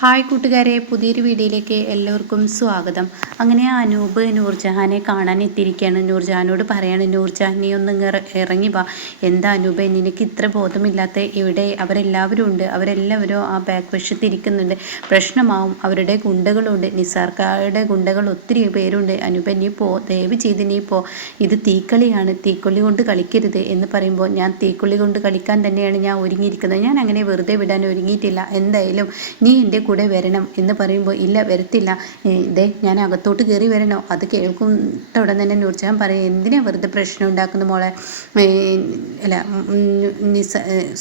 Hi കൂട്ടുകാരെ, പുതിയൊരു വീഡിയോയിലേക്ക് എല്ലാവർക്കും സ്വാഗതം. അങ്ങനെ അനൂപ് നൂർജഹാനെ കാണാൻ എത്തിയിരിക്കുകയാണ്. നൂർജഹാനോട് പറയാണ്, നൂർജഹാൻ നീ ഒന്ന് ഇറങ്ങി വാ. എന്താ അനൂപ്, നിനക്ക് ഇത്ര ബോധമില്ലാത്ത? ഇവിടെ അവരെല്ലാവരും ഉണ്ട്, അവരെല്ലാവരും ആ ബാക്ക് വശത്ത് ഇരിക്കുന്നുണ്ട്, പ്രശ്നമാവും. അവരുടെ ഗുണ്ടകളുണ്ട്, നിസാർക്കാരുടെ ഗുണ്ടകൾ ഒത്തിരി പേരുണ്ട്. അനൂപ് നീ പോ, ദയവ് ചെയ്ത് നീ പോ. ഇത് തീക്കളിയാണ്, തീക്കൊള്ളി കൊണ്ട് കളിക്കരുത് എന്ന് പറയുമ്പോൾ, ഞാൻ തീക്കൊള്ളി കൊണ്ട് കളിക്കാൻ തന്നെയാണ് ഞാൻ ഒരുങ്ങിയിരിക്കുന്നത്. ഞാൻ അങ്ങനെ വെറുതെ വിടാൻ ഒരുങ്ങിയിട്ടില്ല. എന്തായാലും നീ എൻ്റെ കൂടെ വരണം എന്ന് പറയുമ്പോൾ, ഇല്ല വരത്തില്ല, ഇതേ ഞാൻ അകത്തോട്ട് കയറി വരണോ? അത് കേൾക്കുന്ന ഉടൻ തന്നെ നൂർജഹാൻ പറയും, എന്തിനാ വെറുതെ പ്രശ്നം ഉണ്ടാക്കുന്ന മോളെ, അല്ല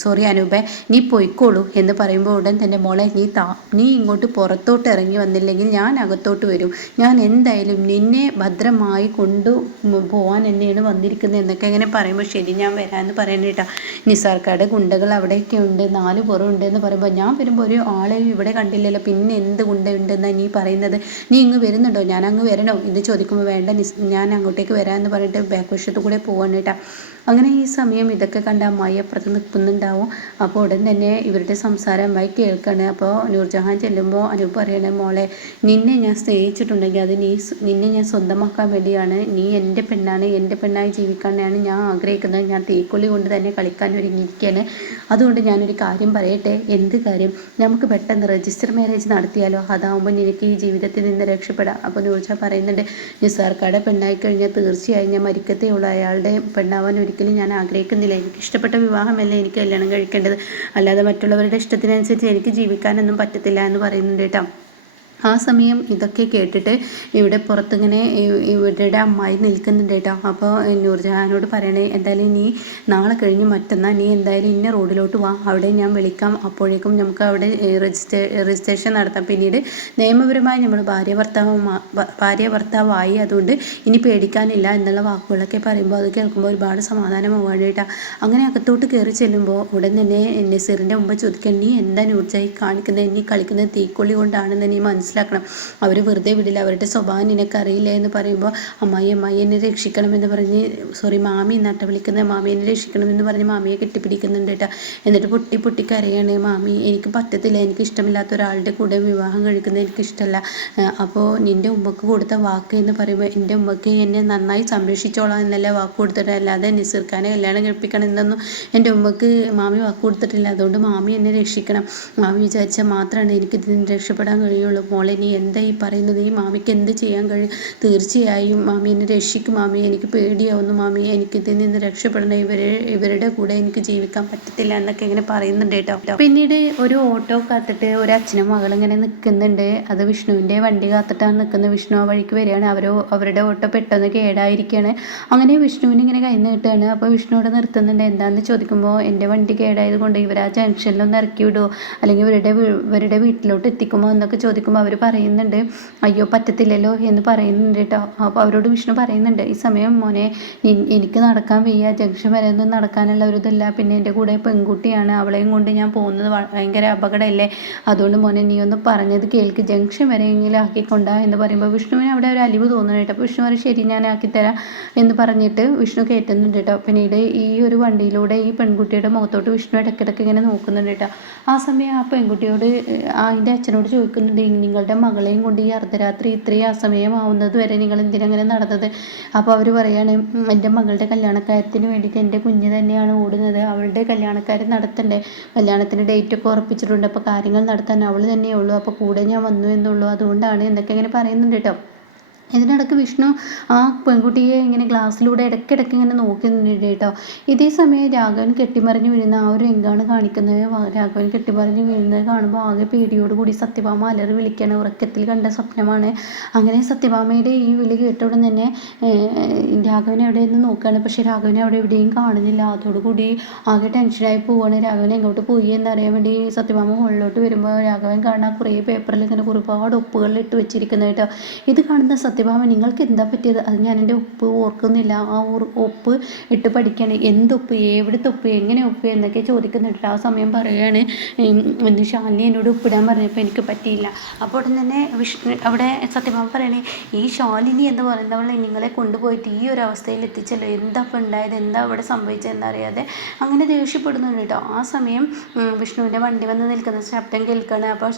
സോറി അനൂപേ, നീ പൊയ്ക്കോളൂ എന്ന് പറയുമ്പോൾ ഉടൻ തന്നെ, മോളെ നീ ഇങ്ങോട്ട് പുറത്തോട്ട് ഇറങ്ങി വന്നില്ലെങ്കിൽ ഞാൻ അകത്തോട്ട് വരും. ഞാൻ എന്തായാലും നിന്നെ ഭദ്രമായി കൊണ്ടു പോകാൻ തന്നെയാണ് വന്നിരിക്കുന്നത് എന്നൊക്കെ ഇങ്ങനെ പറയുമ്പോൾ, ശരി ഞാൻ വരാമെന്ന് പറയാനായിട്ടാ. നിസാർക്കാരുടെ ഗുണ്ടകൾ അവിടെയൊക്കെ ഉണ്ട്, 4 പുറമുണ്ട് എന്ന് പറയുമ്പോൾ, ഞാൻ വരുമ്പോൾ ഒരു ആളെ ഇവിടെ കണ്ടില്ലല്ലോ, പിന്നെ എന്ത് ഗുണ്ടയുണ്ടെന്നാണ് നീ പറയുന്നത്? നീ ഇങ്ങ് വരുന്നുണ്ടോ? ഞാൻ അങ്ങ് വരണോ എന്ന് ചോദിക്കുമ്പോൾ, വേണ്ട ഞാൻ അങ്ങോട്ടേക്ക് വരാമെന്ന് പറഞ്ഞിട്ട് ബാക്ക് വശത്ത് കൂടെ പോവാണ് കേട്ടോ. അങ്ങനെ ഈ സമയം ഇതൊക്കെ കണ്ട അമ്മായി അപ്പുറത്ത് നിൽക്കുന്നുണ്ടാവും. അപ്പോൾ ഉടൻ തന്നെ ഇവരുടെ സംസാരം അമ്മായി കേൾക്കുകയാണ്. അപ്പോൾ നൂർജഹാൻ ചെല്ലുമ്പോൾ അനൂപ് പറയണേ, മോളെ നിന്നെ ഞാൻ സ്നേഹിച്ചിട്ടുണ്ടെങ്കിൽ അത് നിന്നെ ഞാൻ സ്വന്തമാക്കാൻ വേണ്ടിയാണ്. നീ എൻ്റെ പെണ്ണാണ്, എൻ്റെ പെണ്ണായി ജീവിക്കാനാണ് ഞാൻ ആഗ്രഹിക്കുന്നത്. ഞാൻ തീക്കൊള്ളി കൊണ്ട് തന്നെ കളിക്കാൻ ഒരുങ്ങിയിരിക്കുകയാണ്. അതുകൊണ്ട് ഞാനൊരു കാര്യം പറയട്ടെ. എന്ത് കാര്യം? നമുക്ക് പെട്ടെന്ന് രജിസ്റ്റർ മാരേജ് നടത്തിയാലോ? അതാവുമ്പോൾ നിനക്ക് ഈ ജീവിതത്തിൽ നിന്ന് രക്ഷപ്പെടാം. അപ്പോൾ നൂർജഹാൻ പറയുന്നുണ്ട്, നിസാർക്കാരുടെ പെണ്ണായി കഴിഞ്ഞാൽ തീർച്ചയായും ഞാൻ മരിക്കത്തേ ഉള്ളൂ. അയാളുടെ പെണ്ണാവാൻ ഒരിക്കലും ഞാൻ ആഗ്രഹിക്കുന്നില്ല. എനിക്ക് ഇഷ്ടപ്പെട്ട വിവാഹമല്ലേ എനിക്ക് കല്യാണം കഴിക്കേണ്ടത്, അല്ലാതെ മറ്റുള്ളവരുടെ ഇഷ്ടത്തിനനുസരിച്ച് എനിക്ക് ജീവിക്കാനൊന്നും പറ്റത്തില്ല എന്ന് പറയുന്നുണ്ട് കേട്ടോ. ആ സമയം ഇതൊക്കെ കേട്ടിട്ട് ഇവിടെ പുറത്തിങ്ങനെ ഇവരുടെ അമ്മായി നിൽക്കുന്നുണ്ട് കേട്ടോ. അപ്പോൾ നൂർജഹാനോട് പറയണേ, എന്തായാലും നീ നാളെ കഴിഞ്ഞ് മറ്റന്നാൾ നീ എന്തായാലും ഇന്ന റോഡിലോട്ട് വാ, അവിടെ ഞാൻ വിളിക്കാം. അപ്പോഴേക്കും നമുക്ക് അവിടെ രജിസ്ട്രേഷൻ നടത്താം. പിന്നീട് നിയമപരമായി നമ്മൾ ഭാര്യ ഭർത്താവായി, അതുകൊണ്ട് ഇനി പേടിക്കാനില്ല എന്നുള്ള വാക്കുകളൊക്കെ പറയുമ്പോൾ അത് കേൾക്കുമ്പോൾ ഒരുപാട് സമാധാനമാവാണ് കേട്ടോ. അങ്ങനെ അകത്തോട്ട് കയറി ചെല്ലുമ്പോൾ ഉടൻ തന്നെ നസീറിൻ്റെ മുമ്പ് ചോദിക്കാൻ, നീ എന്താ നൂർജഹാൻ കാണിക്കുന്നത്? നീ കളിക്കുന്നത് തീക്കൊള്ളി കൊണ്ടാണെന്ന് നീ മനസ്സിലാക്കണം. അവർ വെറുതെ വിടില്ല, അവരുടെ സ്വഭാവം നിനക്കറിയില്ല എന്ന് പറയുമ്പോൾ, അമ്മായി എന്നെ രക്ഷിക്കണമെന്ന് പറഞ്ഞ്, സോറി മാമി നട്ട വിളിക്കുന്നത്, മാമി എന്നെ രക്ഷിക്കണമെന്ന് പറഞ്ഞ് മാമിയെ കെട്ടിപ്പിടിക്കുന്നുണ്ട് കേട്ടോ. എന്നിട്ട് പൊട്ടി കരയാണ്. മാമി എനിക്ക് പറ്റത്തില്ല, എനിക്ക് ഇഷ്ടമില്ലാത്ത ഒരാളുടെ കൂടെ വിവാഹം കഴിക്കുന്നത് എനിക്കിഷ്ടമല്ല. അപ്പോൾ നിൻ്റെ ഉമ്മക്ക് കൊടുത്ത വാക്ക് എന്ന് പറയുമ്പോൾ, എൻ്റെ ഉമ്മക്ക് എന്നെ നന്നായി സംരക്ഷിച്ചോളാം എന്നല്ല വാക്ക് കൊടുത്തിട്ട്, അല്ലാതെ നസീർഖാനെ കല്യാണം കഴിപ്പിക്കണം എന്നൊന്നും എൻ്റെ ഉമ്മക്ക് മാമി വാക്ക് കൊടുത്തിട്ടില്ല. അതുകൊണ്ട് മാമി എന്നെ രക്ഷിക്കണം. മാമി വിചാരിച്ചാൽ മാത്രമാണ് എനിക്ക് ഇതിന് രക്ഷപ്പെടാൻ കഴിയുള്ളൂ. മോളെ നീ എന്താ ഈ പറയുന്നത്? ഈ മാമിക്ക് എന്ത് ചെയ്യാൻ കഴിയും? തീർച്ചയായും മാമി എന്നെ രക്ഷിക്കും. മാമി എനിക്ക് പേടിയാവുന്നു. മാമി എനിക്കിതിൽ നിന്ന് രക്ഷപ്പെടണം. ഇവരുടെ കൂടെ എനിക്ക് ജീവിക്കാൻ പറ്റത്തില്ല എന്നൊക്കെ ഇങ്ങനെ പറയുന്നുണ്ട് കേട്ടോ. പിന്നീട് ഒരു ഓട്ടോ കാത്തിട്ട് ഒരു അച്ഛനും മകളും ഇങ്ങനെ നിൽക്കുന്നുണ്ട്. അത് വിഷ്ണുവിൻ്റെ വണ്ടി കാത്തിട്ടാണ് നിൽക്കുന്നത്. വിഷ്ണു ആ വഴിക്ക് വരികയാണ്. അവരുടെ ഓട്ടോ പെട്ടെന്ന് കേടായിരിക്കുകയാണ്. അങ്ങനെ വിഷ്ണുവിന് ഇങ്ങനെ കൈ നീട്ടുകയാണ്. അപ്പോൾ വിഷ്ണു ഇവിടെ നിർത്തുന്നുണ്ട്. എന്താണെന്ന് ചോദിക്കുമ്പോൾ, എൻ്റെ വണ്ടി കേടായത് കൊണ്ട് ഇവർ ആ ജംഗ്ഷനിലൊന്ന് ഇറക്കി വിടുമോ, അല്ലെങ്കിൽ ഇവരുടെ വീട്ടിലോട്ട് എത്തിക്കുമോ എന്നൊക്കെ ചോദിക്കുമ്പോൾ അവർ പറയുന്നുണ്ട്, അയ്യോ പറ്റത്തില്ലല്ലോ എന്ന് പറയുന്നുണ്ട് കേട്ടോ. അപ്പോൾ അവരോട് വിഷ്ണു പറയുന്നുണ്ട്, ഈ സമയം മോനെ എനിക്ക് നടക്കാൻ വയ്യ, ജംഗ്ഷൻ വരെ ഒന്നും നടക്കാനുള്ള ഒരു ഇതല്ല, പിന്നെ എൻ്റെ കൂടെ പെൺകുട്ടിയാണ്, അവളെയും കൊണ്ട് ഞാൻ പോകുന്നത് ഭയങ്കര അപകടമല്ലേ, അതുകൊണ്ട് മോനെ നീ ഒന്ന് പറഞ്ഞത് കേൾക്ക്, ജംഗ്ഷൻ വരെയെങ്കിലും ആക്കിക്കൊണ്ടാ എന്ന് പറയുമ്പോൾ വിഷ്ണുവിന് അവിടെ ഒരു അലിവ് തോന്നുന്നു കേട്ടോ. അപ്പോൾ വിഷ്ണു പറയും, ശരി ഞാൻ ആക്കിത്തരാം എന്ന് പറഞ്ഞിട്ട് വിഷ്ണു കയറ്റുന്നുണ്ട് കേട്ടോ. പിന്നീട് ഈ ഒരു വണ്ടിയിലൂടെ ഈ പെൺകുട്ടിയുടെ മുഖത്തോട്ട് വിഷ്ണു ഇടയ്ക്കിടയ്ക്ക് ഇങ്ങനെ നോക്കുന്നുണ്ട് കേട്ടോ. ആ സമയം ആ പെൺകുട്ടിയോട് അതിൻ്റെ അച്ഛനോട് ചോദിക്കുന്നുണ്ട്, നിങ്ങളുടെ മകളെയും കൊണ്ട് ഈ അർദ്ധരാത്രി ഇത്രയും അസമയമാവുന്നത് വരെ നിങ്ങൾ എന്തിനങ്ങനെ നടന്നത്? അപ്പോൾ അവർ പറയാണ്, എൻ്റെ മകളുടെ കല്യാണക്കാര്യത്തിന് വേണ്ടിയിട്ട് എൻ്റെ കുഞ്ഞ് തന്നെയാണ് ഓടുന്നത്, അവളുടെ കല്യാണക്കാര്യം നടത്തണ്ടേ, കല്യാണത്തിന് ഡേറ്റൊക്കെ ഉറപ്പിച്ചിട്ടുണ്ട്, അപ്പോൾ കാര്യങ്ങൾ നടത്താൻ അവൾ തന്നെയേ ഉള്ളൂ, അപ്പോൾ കൂടെ ഞാൻ വന്നു എന്നുള്ളൂ, അതുകൊണ്ടാണ് എന്നൊക്കെ ഇങ്ങനെ പറയുന്നുണ്ട് കേട്ടോ. ഇതിനിടയ്ക്ക് വിഷ്ണു ആ പെൺകുട്ടിയെ ഇങ്ങനെ ഗ്ലാസ്സിലൂടെ ഇടയ്ക്കിടയ്ക്ക് ഇങ്ങനെ നോക്കുന്നുണ്ട് കേട്ടോ. ഇതേ സമയം രാഘവൻ കെട്ടിമറിഞ്ഞ് വീഴുന്ന ആ ഒരു രംഗമാണ് കാണിക്കുന്നത്. രാഘവൻ കെട്ടിമറിഞ്ഞ് വീഴുന്നത് കാണുമ്പോൾ ആകെ പേടിയോടുകൂടി സത്യഭാമ അലറി വിളിക്കുകയാണ്. ഉറക്കത്തിൽ കണ്ട സ്വപ്നമാണ്. അങ്ങനെ സത്യഭാമയുടെ ഈ വിളി കേട്ടോടെ തന്നെ രാഘവൻ എവിടെയെന്ന് നോക്കുകയാണ്. പക്ഷേ രാഘവനെ അവിടെ എവിടെയും കാണുന്നില്ല. അതോടുകൂടി ആകെ ടെൻഷനായി പോവുകയാണ്. രാഘവൻ എങ്ങോട്ട് പോയി എന്നറിയാൻ വേണ്ടി സത്യഭാമ മുകളിലോട്ട് വരുമ്പോൾ രാഘവൻ കാണാൻ കുറേ പേപ്പറിൽ ഇങ്ങനെ ഒരുപാട് ഒപ്പുകളിൽ ഇട്ട് വെച്ചിരിക്കുന്നത് കേട്ടോ. ഇത് കാണുന്ന സത്യഭാമ നിങ്ങൾക്ക് എന്താ പറ്റിയത്? അത് ഞാൻ എൻ്റെ ഉപ്പ് ഓർക്കുന്നില്ല, ആ ഉപ്പ് ഇട്ട് പഠിക്കുകയാണ്. എന്തുപ്പ്, എവിടുത്തെ ഉപ്പ്, എങ്ങനെ ഉപ്പ് എന്നൊക്കെ ചോദിക്കുന്നുണ്ട്. ആ സമയം പറയുകയാണ് ഒന്ന് ശാലിനി എന്നോട് ഉപ്പിടാൻ പറഞ്ഞപ്പോൾ എനിക്ക് പറ്റിയില്ല. അപ്പോൾ ഉടൻ തന്നെ അവിടെ സത്യഭാമ പറയണേ, ഈ ശാലിനി എന്ന് പറയുന്നവളെ നിങ്ങളെ കൊണ്ടുപോയിട്ട് ഈ ഒരു അവസ്ഥയിൽ എത്തിച്ചല്ലോ, എന്താ ഇപ്പം ഉണ്ടായത്, എന്താ അവിടെ സംഭവിച്ചത് എന്നറിയാതെ അങ്ങനെ ദേഷ്യപ്പെടുന്നുണ്ട് കേട്ടോ. ആ സമയം വിഷ്ണുവിൻ്റെ വണ്ടി വന്ന് നിൽക്കുന്ന ശബ്ദം കേൾക്കുകയാണ്. അപ്പോൾ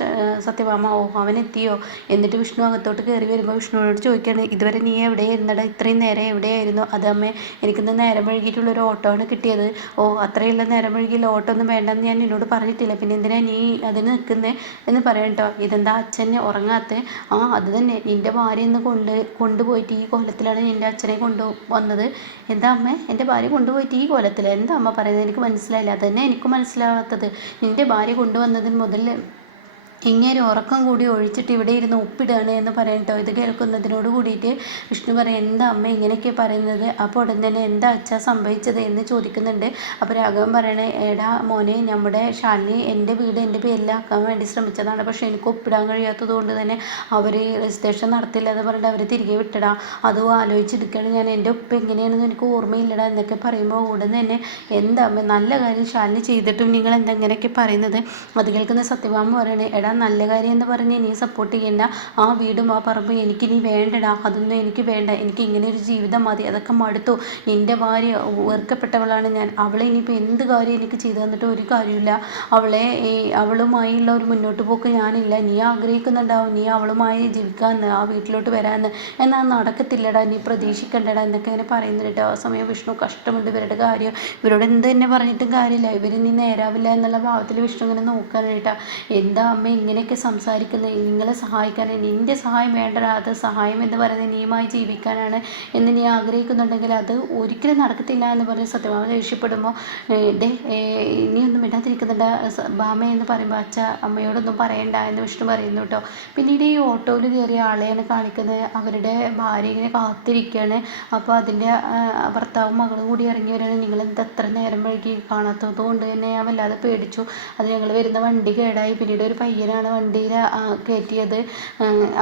സത്യഭാമ അവനെത്തിയോ? എന്നിട്ട് വിഷ്ണു അകത്തോട്ട് കയറി വരുമ്പോൾ വിഷ്ണുവിനോട് ചോദിക്കുകയാണ്, ഇതുവരെ നീ എവിടെയായിരുന്നടാ, ഇത്രയും നേരം എവിടെയായിരുന്നു? അതമ്മേ, എനിക്കിന്ന് നേരം വൈകിട്ടുള്ളൊരു ഓട്ടോ ആണ് കിട്ടിയത്. ഓ, അത്രയുള്ള നേരം വൈകിയുള്ള ഓട്ടോ ഒന്നും വേണ്ടെന്ന് ഞാൻ നിന്നോട് പറഞ്ഞിട്ടില്ല, പിന്നെ എന്തിനാ നീ അതിന് നിൽക്കുന്നത് എന്ന് പറയാം കേട്ടോ. ഇതെന്താ അച്ഛനെ ഉറങ്ങാത്ത? അത് തന്നെ, നിൻ്റെ ഭാര്യ ഒന്ന് കൊണ്ടുപോയിട്ട് ഈ കോലത്തിലാണ് നിൻ്റെ അച്ഛനെ കൊണ്ടുവന്നത്. എന്താ അമ്മേ, എൻ്റെ ഭാര്യ കൊണ്ടുപോയിട്ട് ഈ കോലത്തിൽ? എന്താ അമ്മ പറയുന്നത്? എനിക്ക് മനസ്സിലായില്ല. അതന്നെ എനിക്ക് മനസ്സിലാവാത്തത്. നിൻ്റെ ഭാര്യ കൊണ്ടുവന്നതിന് മുതൽ ഇങ്ങനെ ഉറക്കം കൂടി ഒഴിച്ചിട്ട് ഇവിടെ ഇരുന്ന് ഒപ്പിടുകയാണ് എന്ന് പറയട്ടോ. ഇത് കേൾക്കുന്നതിനോട് കൂടിയിട്ട് വിഷ്ണു പറയും, എന്താ അമ്മ ഇങ്ങനെയൊക്കെ പറയുന്നത്? അപ്പോൾ ഉടൻ തന്നെ എന്താ അച്ഛാ സംഭവിച്ചത് എന്ന് ചോദിക്കുന്നുണ്ട്. അപ്പോൾ രാഘവൻ പറയണേ, എടാ മോനെ, നമ്മുടെ ശാലിനി എൻ്റെ വീട് എൻ്റെ പേരിലാക്കാൻ വേണ്ടി ശ്രമിച്ചതാണ്, പക്ഷേ എനിക്ക് ഒപ്പിടാൻ കഴിയാത്തത് കൊണ്ട് തന്നെ അവർ രജിസ്ട്രേഷൻ നടത്തില്ല എന്ന് പറഞ്ഞിട്ട് അവർ തിരികെ വിട്ടടാ. അതും ആലോചിച്ചെടുക്കുകയാണ് ഞാൻ, എൻ്റെ ഒപ്പ് എങ്ങനെയാണെന്ന് എനിക്ക് ഓർമ്മയില്ലടാ എന്നൊക്കെ പറയുമ്പോൾ ഉടൻ തന്നെ, എന്താ അമ്മ, നല്ല കാര്യം ശാലിനി ചെയ്തിട്ടും നിങ്ങൾ എന്താ ഇങ്ങനെയൊക്കെ പറയുന്നത്? അത് കേൾക്കുന്ന സത്യഭാമ പറയണേ, എടാ നല്ല കാര്യം എന്ന് പറഞ്ഞ് നീ സപ്പോർട്ട് ചെയ്യണ്ട, ആ വീടും ആ പറമ്പും എനിക്ക് നീ വേണ്ടടാ, അതൊന്നും എനിക്ക് വേണ്ട, എനിക്ക് ഇങ്ങനെ ഒരു ജീവിതം മതി, അതൊക്കെ മടുത്തു. നിൻ്റെ ഭാര്യ വെറുക്കപ്പെട്ടവളാണ് ഞാൻ, അവളെ ഇനിയിപ്പോൾ എന്ത് കാര്യം എനിക്ക് ചെയ്തു തന്നിട്ട് ഒരു കാര്യമില്ല. അവളുമായുള്ള ഒരു മുന്നോട്ട് പോക്ക് ഞാനില്ല. നീ ആഗ്രഹിക്കുന്നുണ്ടാവും നീ അവളുമായി ജീവിക്കാമെന്ന്, ആ വീട്ടിലോട്ട് വരാമെന്ന്, എന്നാൽ നടക്കത്തില്ലടാ, നീ പ്രതീക്ഷിക്കണ്ടടാ എന്നൊക്കെ ഇങ്ങനെ പറയുന്നുണ്ട് കേട്ടോ. ആ സമയം വിഷ്ണു കഷ്ടമുണ്ട് ഇവരുടെ കാര്യം, ഇവരോട് എന്ത് തന്നെ പറഞ്ഞിട്ടും കാര്യമില്ല, ഇവർ നീ നേരാവില്ല എന്നുള്ള ഭാവത്തിൽ വിഷ്ണു ഇങ്ങനെ നോക്കാനായിട്ടാ. എന്താ അമ്മ ഇങ്ങനെയൊക്കെ സംസാരിക്കുന്നത്? നിങ്ങളെ സഹായിക്കാനാണ്, നിൻ്റെ സഹായം വേണ്ടടാ, അത് സഹായം എന്ന് പറയുന്നത് നീയുമായി ജീവിക്കാനാണ് എന്ന് നീ ആഗ്രഹിക്കുന്നുണ്ടെങ്കിൽ അത് ഒരിക്കലും നടക്കത്തില്ല എന്ന് പറഞ്ഞ് സത്യഭാമ ദേഷ്യപ്പെടുമ്പോൾ, നീ ഒന്നും ഇടാതിരിക്കുന്നുണ്ട് ഭാമ എന്ന് പറയുമ്പോൾ, അച്ഛ അമ്മയോടൊന്നും പറയണ്ട എന്ന് വിഷ്ണു പറയുന്നു കേട്ടോ. പിന്നീട് ഈ ഓട്ടോയിൽ കയറിയ ആളെയാണ് കാണിക്കുന്നത്. അവരുടെ ഭാര്യ ഇങ്ങനെ കാത്തിരിക്കുകയാണ്. അപ്പോൾ അതിൻ്റെ ഭർത്താവും മകളും കൂടി ഇറങ്ങി വരികയാണ്. നിങ്ങളെന്താ എത്ര നേരം വൈകി? കാണാത്തത് കൊണ്ട് തന്നെ ഞാൻ വല്ലാതെ പേടിച്ചു, അത് ഞങ്ങൾ വരുന്ന വണ്ടി കേടായി, പിന്നീട് ഒരു പയ്യനാണ് വണ്ടിയിൽ കയറ്റിയത്,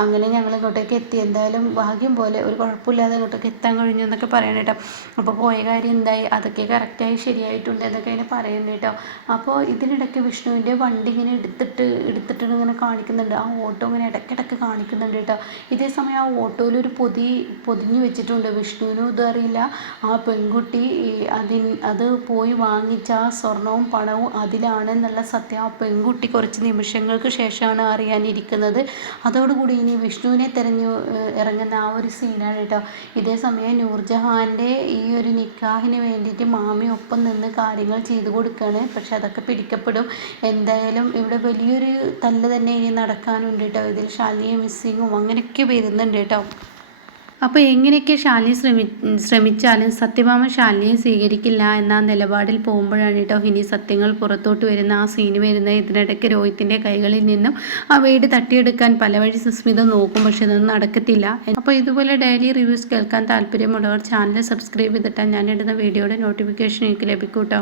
അങ്ങനെ ഞങ്ങൾ ഇങ്ങോട്ടേക്ക് എത്തി, എന്തായാലും ഭാഗ്യം പോലെ ഒരു കുഴപ്പമില്ലാതെ ഇങ്ങോട്ടേക്ക് എത്താൻ കഴിഞ്ഞു എന്നൊക്കെ പറയണം കേട്ടോ. അപ്പോൾ പോയ കാര്യം എന്തായി, അതൊക്കെ കറക്റ്റായി ശരിയായിട്ടുണ്ട് എന്നൊക്കെ ഇങ്ങനെ പറയുന്നത് കേട്ടോ. അപ്പോൾ ഇതിനിടയ്ക്ക് വിഷ്ണുവിൻ്റെ വണ്ടി ഇങ്ങനെ എടുത്തിട്ട് ഇങ്ങനെ കാണിക്കുന്നുണ്ട്, ആ ഓട്ടോ ഇങ്ങനെ ഇടയ്ക്കിടയ്ക്ക് കാണിക്കുന്നുണ്ട് കേട്ടോ. ഇതേ സമയം ആ ഓട്ടോയിൽ ഒരു പൊതിഞ്ഞു വെച്ചിട്ടുണ്ട്. വിഷ്ണുവിനും ഇതും അറിയില്ല, ആ പെൺകുട്ടി അത് പോയി വാങ്ങിച്ച ആ സ്വർണവും പണവും അതിലാണെന്നുള്ള സത്യം ആ പെൺകുട്ടി കുറച്ച് നിമിഷങ്ങൾക്ക് ശേഷമാണ് അറിയാനിരിക്കുന്നത്. അതോടുകൂടി ഇനി വിഷ്ണുവിനെ ഇറങ്ങുന്ന ആ ഒരു സീനാണ് കേട്ടോ. ഇതേ സമയം നൂർജഹാൻ്റെ ഈ ഒരു നിക്കാഹിന് വേണ്ടിയിട്ട് മാമി ഒപ്പം നിന്ന് കാര്യങ്ങൾ ചെയ്തു കൊടുക്കുകയാണ്. പക്ഷെ അതൊക്കെ പിടിക്കപ്പെടും. എന്തായാലും ഇവിടെ വലിയൊരു തല്ല് തന്നെ ഇനി നടക്കാനുണ്ട് കേട്ടോ. ഇതിൽ ശാലിനിയും മിസ്സിങ്ങും അങ്ങനെയൊക്കെ വരുന്നുണ്ട് കേട്ടോ. അപ്പോൾ എങ്ങനെയൊക്കെ ശാലിനി ശ്രമിച്ചാലും സത്യഭാമ ശാലിനിയെ സ്വീകരിക്കില്ല എന്ന നിലപാടിൽ പോകുമ്പോഴാണ് കേട്ടോ ഇനി സത്യങ്ങൾ പുറത്തോട്ട് വരുന്ന ആ സീന് വരുന്നത്. ഇതിനിടയ്ക്ക് രോഹിത്തിൻ്റെ കൈകളിൽ നിന്നും ആ വീട് തട്ടിയെടുക്കാൻ പല വഴി സുസ്മിത നോക്കും, പക്ഷെ അതൊന്നും നടക്കത്തില്ല. അപ്പോൾ ഇതുപോലെ ഡെയിലി റിവ്യൂസ് കേൾക്കാൻ താല്പര്യമുള്ളവർ ചാനൽ സബ്സ്ക്രൈബ് ചെയ്തിട്ടാൽ ഞാനിടുന്ന വീഡിയോയുടെ നോട്ടിഫിക്കേഷൻ എനിക്ക് ലഭിക്കും കേട്ടോ.